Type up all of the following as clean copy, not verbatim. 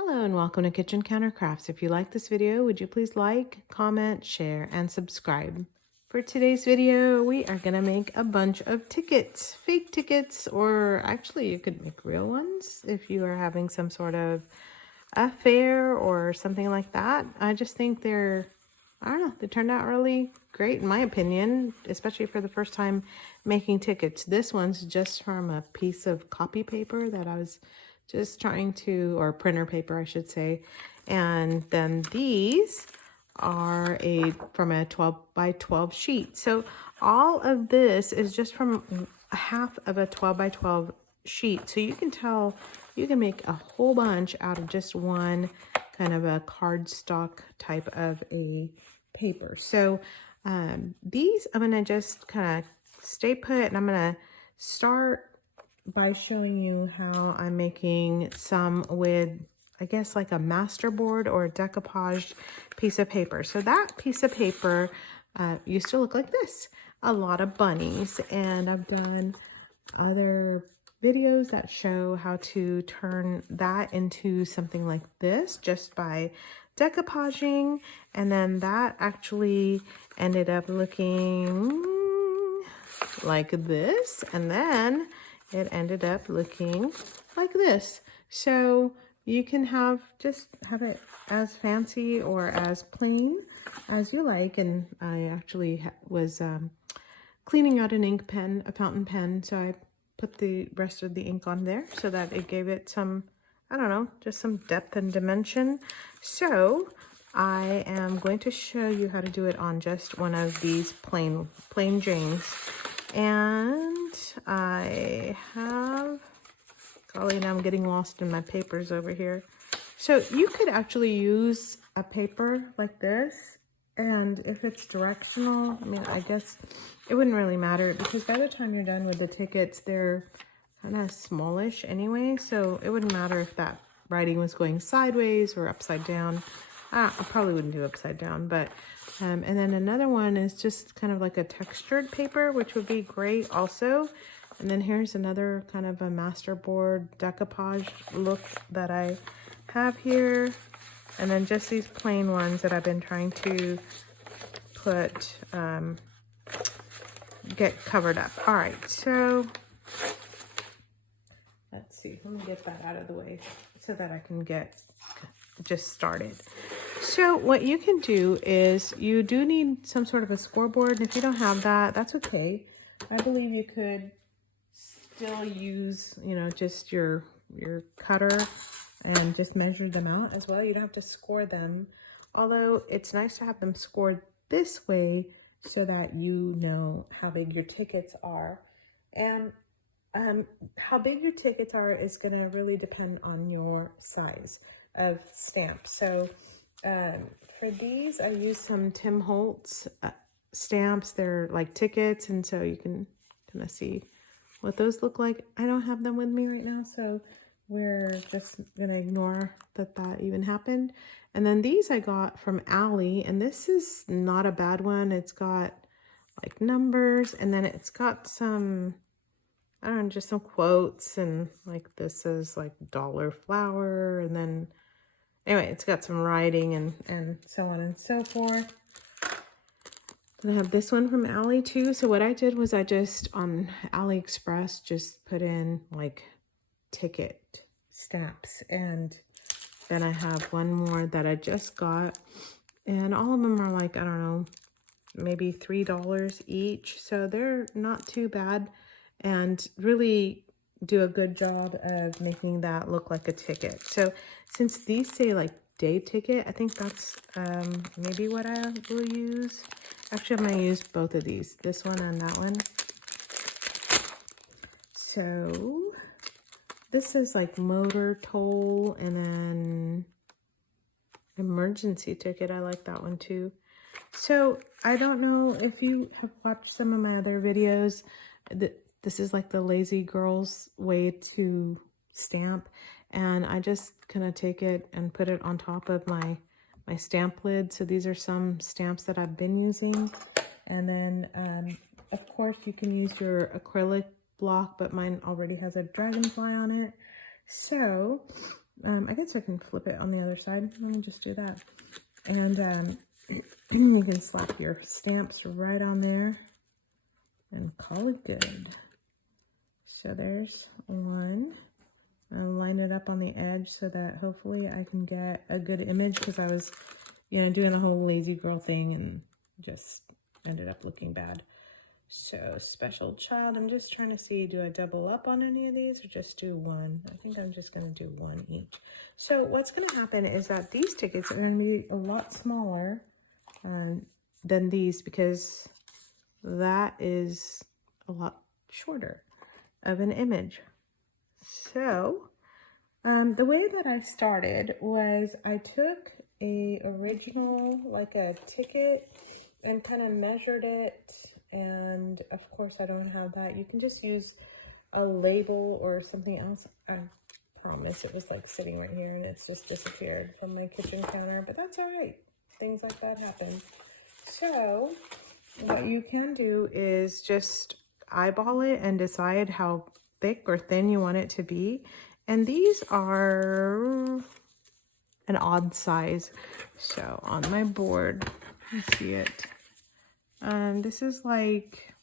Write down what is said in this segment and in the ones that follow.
Hello and welcome to Kitchen Counter Crafts. If you like this video, would you please like, comment, share, and subscribe. For today's video, we are going to make a bunch of tickets, fake tickets, or actually you could make real ones if you are having some sort of a fair or something like that. I just think I don't know, they turned out really great in my opinion, especially for the first time making tickets. This one's just from a piece of copy paper that I was just trying to, or printer paper I should say. And then these are from a 12 by 12 sheet. So all of this is just from a half of a 12 by 12 sheet. So you can tell you can make a whole bunch out of just one kind of a cardstock type of a paper. So these I'm going to just kind of stay put, and I'm going to start by showing you how I'm making some with, I guess, like a masterboard or a decoupaged piece of paper. So that piece of paper used to look like this, a lot of bunnies, and I've done other videos that show how to turn that into something like this just by decoupaging, and then that actually ended up looking like this, and then it ended up looking like this. So you can have it as fancy or as plain as you like. And I actually was cleaning out an ink pen, a fountain pen, so I put the rest of the ink on there so that it gave it some, I don't know, just some depth and dimension. So I am going to show you how to do it on just one of these plain Janes. And I have, golly, now I'm getting lost in my papers over here. So you could actually use a paper like this, and if it's directional, I mean, I guess it wouldn't really matter because by the time you're done with the tickets, they're kind of smallish anyway, so it wouldn't matter if that writing was going sideways or upside down. I probably wouldn't do upside down, but and then another one is just kind of like a textured paper, which would be great also. And then here's another kind of a masterboard decoupage look that I have here. And then just these plain ones that I've been trying to put, get covered up. All right, so let's see, let me get that out of the way so that I can get just started. So what you can do is you do need some sort of a scoreboard, and if you don't have that, that's okay. I believe you could still use, you know, just your cutter and just measure them out as well. You don't have to score them, although it's nice to have them scored this way so that you know how big your tickets are. And how big your tickets are is going to really depend on your size of stamp. So for these, I use some Tim Holtz stamps. They're like tickets, and so you can kind of see what those look like. I don't have them with me right now, so we're just gonna ignore that even happened. And then these I got from Ali, and this is not a bad one. It's got like numbers, and then it's got some, I don't know, just some quotes, and like this is like dollar flower, and then anyway, it's got some writing and so on and so forth. Then I have this one from Ali too. So what I did was I just on AliExpress just put in like ticket stamps, and then I have one more that I just got, and all of them are like, I don't know, maybe $3 each. So they're not too bad and really do a good job of making that look like a ticket. So since these say like day ticket, I think that's maybe what I will use. Actually, I'm gonna use both of these, this one and that one. So this is like motor toll, and then emergency ticket. I like that one too. So I don't know if you have watched some of my other videos. This is like the lazy girl's way to stamp, and I just kind of take it and put it on top of my stamp lid. So these are some stamps that I've been using, and then of course you can use your acrylic block, but mine already has a dragonfly on it. So I guess I can flip it on the other side. Let me just do that. And you can slap your stamps right on there and call it good. So there's one. I'll line it up on the edge so that hopefully I can get a good image, because I was, you know, doing the whole lazy girl thing and just ended up looking bad. So special child, I'm just trying to see, do I double up on any of these or just do one? I think I'm just going to do one each. So what's going to happen is that these tickets are going to be a lot smaller than these, because that is a lot shorter of an image. So the way that I started was I took a original, like a ticket, and kind of measured it. And of course I don't have that. You can just use a label or something else. I promise it was like sitting right here and it's just disappeared from my kitchen counter, but that's all right. Things like that happen. So what you can do is just eyeball it and decide how thick or thin you want it to be. And these are an odd size. So on my board, you see it. This is like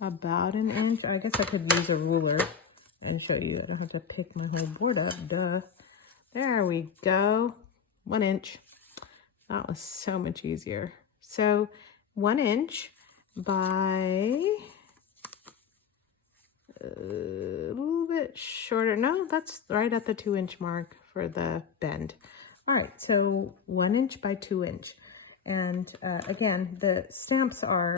about an inch. I guess I could use a ruler and show you. I don't have to pick my whole board up. Duh. There we go. 1 inch. That was so much easier. So 1 inch by a little bit shorter. No, that's right at the 2 inch mark for the bend. All right, so 1 inch by 2 inch. And again, the stamps are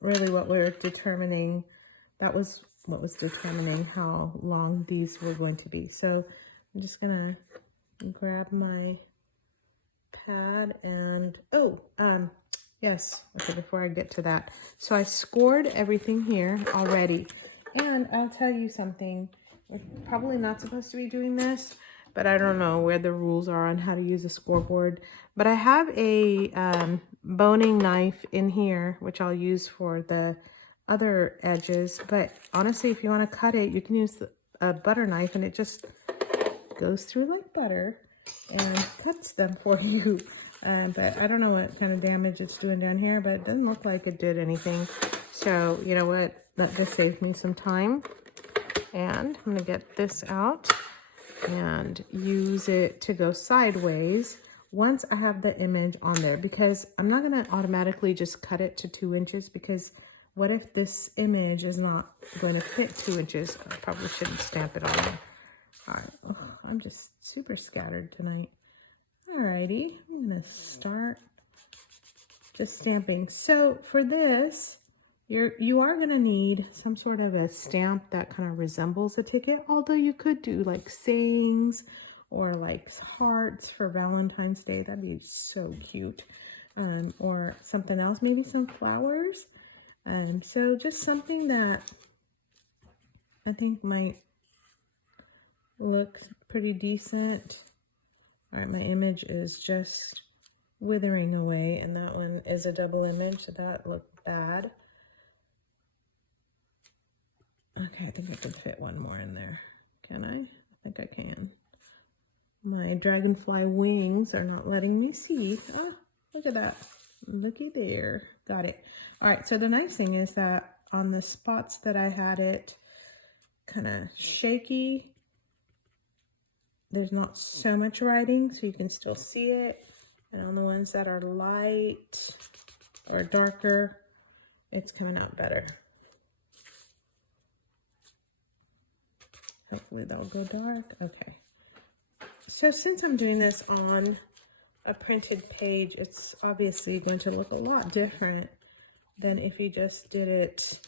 really what we're determining. That was what was determining how long these were going to be. So I'm just gonna grab my pad and, yes, okay, before I get to that. So I scored everything here already. And I'll tell you something, we're probably not supposed to be doing this, but I don't know where the rules are on how to use a scoreboard. But I have a boning knife in here, which I'll use for the other edges. But honestly, if you want to cut it, you can use a butter knife, and it just goes through like butter and cuts them for you. But I don't know what kind of damage it's doing down here, but it doesn't look like it did anything. So you know what? That just saved me some time. And I'm going to get this out and use it to go sideways once I have the image on there, because I'm not going to automatically just cut it to 2 inches, because what if this image is not going to fit 2 inches? I probably shouldn't stamp it on there. All right, oh, I'm just super scattered tonight. Alrighty, I'm going to start just stamping. So for this, you are going to need some sort of a stamp that kind of resembles a ticket, although you could do like sayings or like hearts for Valentine's Day. That'd be so cute. Or something else, maybe some flowers. So just something that I think might look pretty decent. All right, my image is just withering away, and that one is a double image, so that looked bad. Okay, I think I can fit one more in there. Can I? I think I can. My dragonfly wings are not letting me see. Ah, look at that. Looky there. Got it. All right, so the nice thing is that on the spots that I had it kind of shaky, there's not so much writing, so you can still see it. And on the ones that are light or darker, it's coming out better. Hopefully that'll go dark. Okay. So since I'm doing this on a printed page, it's obviously going to look a lot different than if you just did it,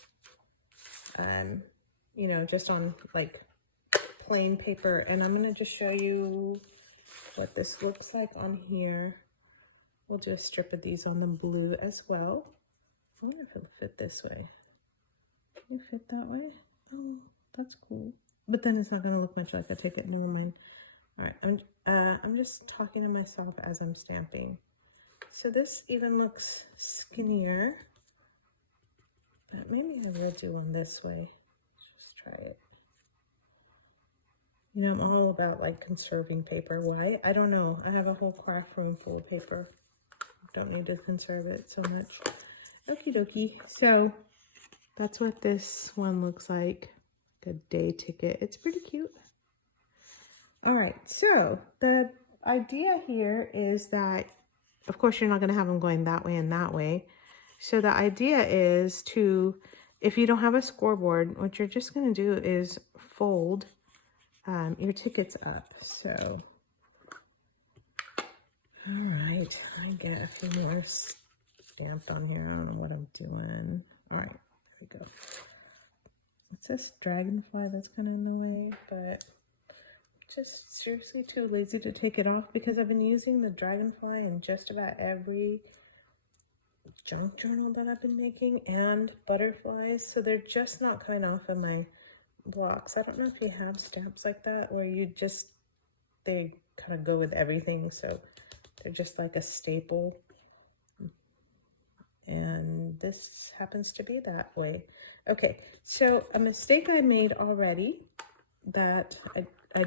you know, just on like plain paper. And I'm going to just show you what this looks like on here. We'll do a strip of these on the blue as well. I wonder if it'll fit this way. Can it fit that way? Oh, that's cool. But then it's not going to look much like a ticket. Never mind. All right, I'm just talking to myself as I'm stamping. So this even looks skinnier. But maybe I will do one this way. Let's just try it. You know, I'm all about like conserving paper. Why? I don't know. I have a whole craft room full of paper. Don't need to conserve it so much. Okie dokie. So that's what this one looks like. A day ticket. It's pretty cute. All right. So the idea here is that, of course, you're not going to have them going that way and that way. So the idea is to, if you don't have a scoreboard, what you're just going to do is fold your tickets up. So, all right, I get a few more stamped on here. I don't know what I'm doing. All right, there we go. It's this dragonfly that's kind of in the way, but just seriously too lazy to take it off because I've been using the dragonfly in just about every junk journal that I've been making, and butterflies, so they're just not coming off of my blocks. I don't know if you have stamps like that where you just, they kind of go with everything, so they're just like a staple, and this happens to be that way. Okay, so a mistake I made already that I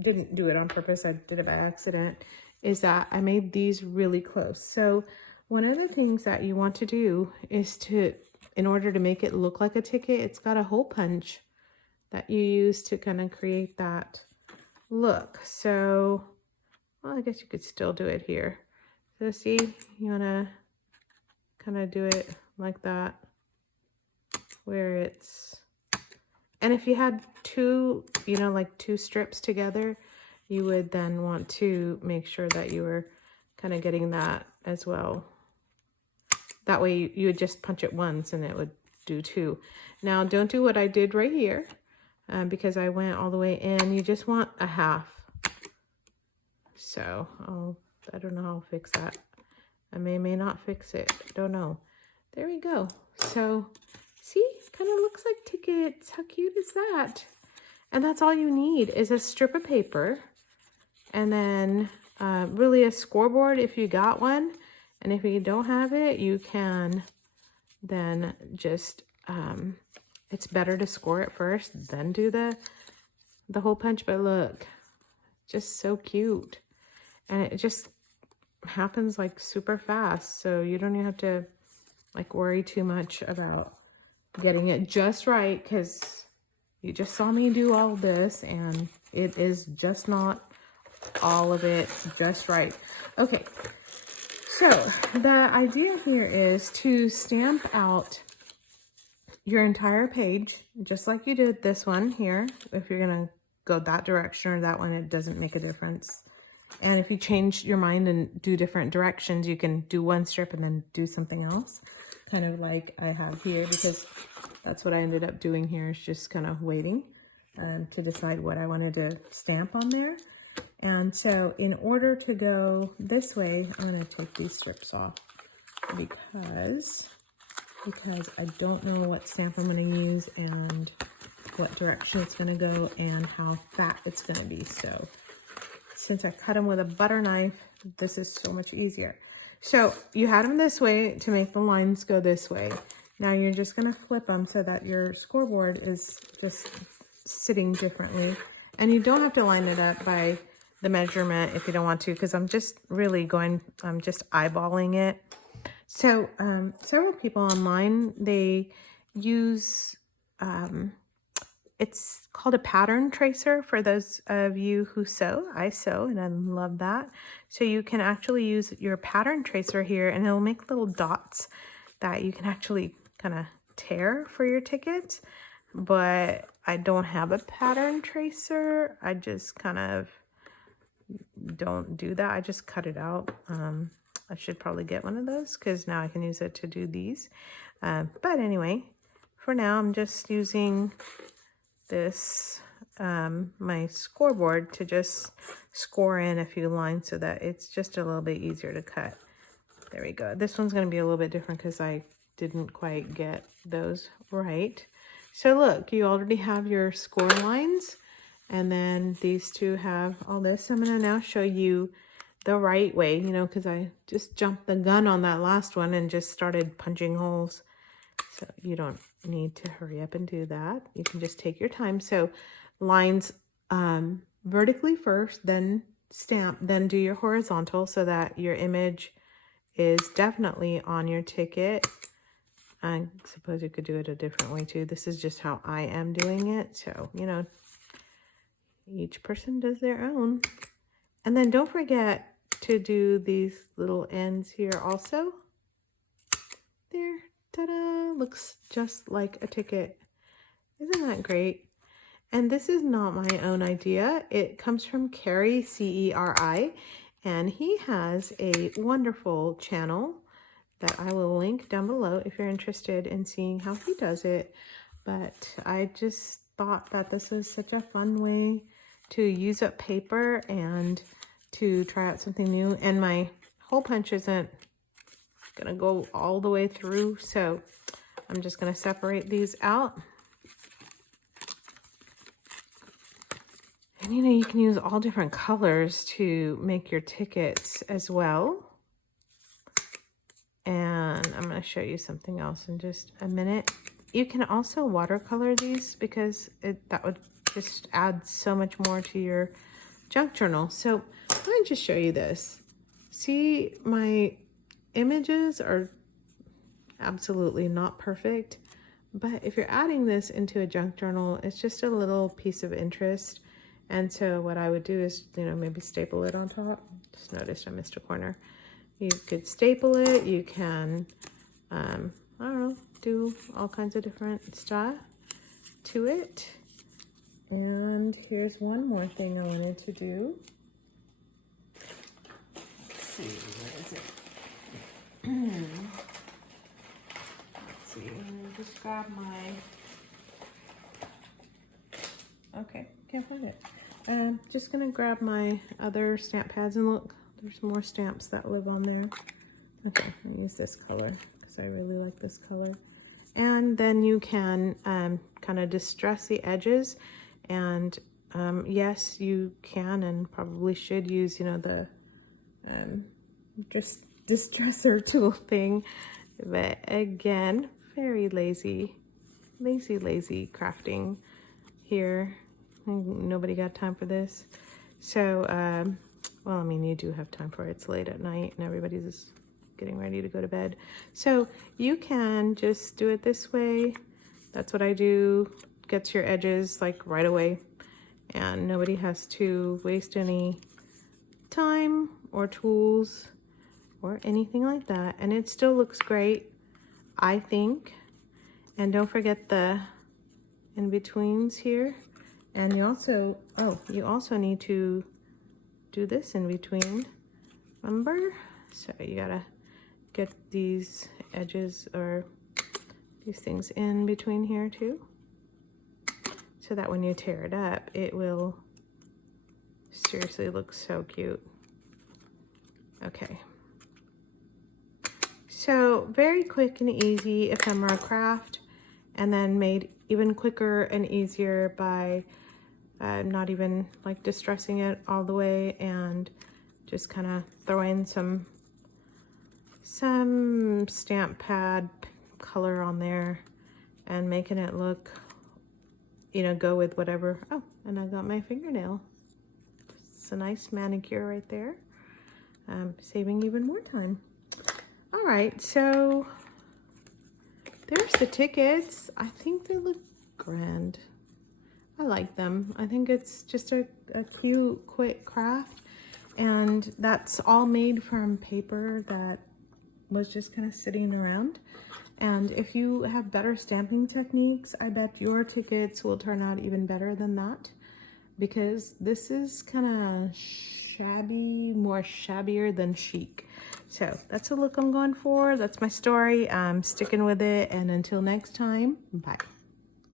didn't do it on purpose, I did it by accident, is that I made these really close. So one of the things that you want to do is to, in order to make it look like a ticket, it's got a hole punch that you use to kind of create that look. So, well, I guess you could still do it here. So see, you want to kind of do it like that, where it's, and if you had two, you know, like two strips together, you would then want to make sure that you were kind of getting that as well. That way you would just punch it once and it would do two. Now don't do what I did right here because I went all the way in. You just want a half. So I don't know how I'll fix that. I may not fix it. Don't know. There we go. So see, kind of looks like tickets. How cute is that? And that's all you need is a strip of paper and then really a scoreboard if you got one. And if you don't have it, you can then just, it's better to score it first, then do the hole punch. But look, just so cute. And it just happens like super fast. So you don't even have to like worry too much about getting it just right, because you just saw me do all this and it is just not all of it just right. Okay. So the idea here is to stamp out your entire page, just like you did this one here. If you're going to go that direction or that one, it doesn't make a difference. And if you change your mind and do different directions, you can do one strip and then do something else, kind of like I have here, because that's what I ended up doing here, is just kind of waiting to decide what I wanted to stamp on there. And so in order to go this way, I'm going to take these strips off because I don't know what stamp I'm going to use and what direction it's going to go and how fat it's going to be. So since I cut them with a butter knife, this is so much easier. So you had them this way to make the lines go this way. Now you're just going to flip them so that your scoreboard is just sitting differently. And you don't have to line it up by the measurement if you don't want to, because I'm just eyeballing it. So several people online, they use, it's called a pattern tracer for those of you who sew. I sew and I love that. So you can actually use your pattern tracer here and it'll make little dots that you can actually kind of tear for your tickets. But I don't have a pattern tracer. I just kind of don't do that. I just cut it out. I should probably get one of those because now I can use it to do these. But anyway, for now I'm just using this, my scoreboard, to just score in a few lines so that it's just a little bit easier to cut. There we go. This one's going to be a little bit different because I didn't quite get those right. So look, you already have your score lines, and then these two have all this. I'm going to now show you the right way, you know, because I just jumped the gun on that last one and just started punching holes. So you don't need to hurry up and do that. You can just take your time. So lines vertically first, then stamp, then do your horizontal so that your image is definitely on your ticket. I suppose you could do it a different way too. This is just how I am doing it. So, you know, each person does their own. And then don't forget to do these little ends here also. There, ta-da, looks just like a ticket. Isn't that great? And this is not my own idea. It comes from CERI, C-E-R-I, and he has a wonderful channel that I will link down below if you're interested in seeing how he does it. But I just thought that this is such a fun way to use up paper and to try out something new. And my hole punch isn't gonna go all the way through, so I'm just gonna separate these out. And you know, you can use all different colors to make your tickets as well. And I'm going to show you something else in just a minute. You can also watercolor these because that would just add so much more to your junk journal. So let me just show you this. See, my images are absolutely not perfect, but if you're adding this into a junk journal, it's just a little piece of interest. And so what I would do is, you know, maybe staple it on top. Just noticed I missed a corner. You could staple it. You can, I don't know, do all kinds of different stuff to it. And here's one more thing I wanted to do. Let's see, what is it? Let's see, let me just grab my, okay, can't find it. Just gonna grab my other stamp pads and look, there's more stamps that live on there. Okay, I'll use this color because I really like this color. And then you can kind of distress the edges. And yes, you can and probably should use, you know, the just distresser tool thing. But again, very lazy crafting here. Nobody got time for this. So, well, I mean, you do have time for it. It's late at night and everybody's getting ready to go to bed. So you can just do it this way. That's what I do. Gets your edges like right away. And nobody has to waste any time or tools or anything like that. And it still looks great, I think. And don't forget the in-betweens here. And you also, you also need to do this in between, remember? So you gotta get these edges or these things in between here too, so that when you tear it up, it will seriously look so cute. Okay. So very quick and easy ephemera craft, and then made even quicker and easier by not even like distressing it all the way and just kind of throwing some stamp pad color on there and making it look, you know, go with whatever. Oh, and I got my fingernail. It's a nice manicure right there. Saving even more time. All right, so there's the tickets. I think they look grand. I like them. I think it's just a cute, quick craft. And that's all made from paper that was just kind of sitting around. And if you have better stamping techniques, I bet your tickets will turn out even better than that. Because this is kind of shabby, more shabbier than chic. So that's the look I'm going for. That's my story. I'm sticking with it. And until next time, bye.